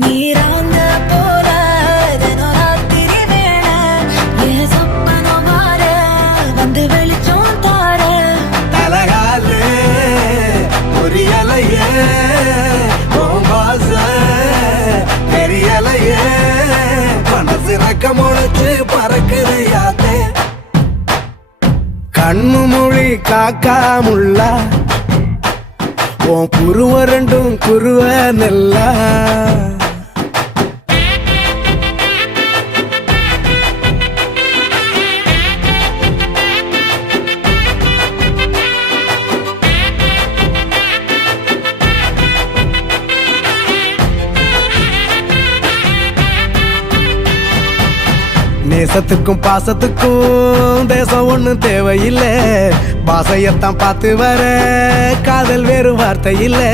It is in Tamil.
நீராங்க போல தினராத்திரி வேண என் சொப்பனம் மாற வந்து வெளிச்சம் தார தலகாலே புரியலையே பாச தெரியலையே மனசு ரக்க முளைச்சு பறக்குது யாத்தே கண்ணு மொழி காக்காமுள்ள உன் புருவ ரெண்டும் குருவ நெல்லா நேசத்துக்கும் பாசத்துக்கும் தேசம் ஒண்ணும் தேவையில்லை பாசையத்தான் பார்த்து வர காதல் வேறு வார்த்தை இல்லை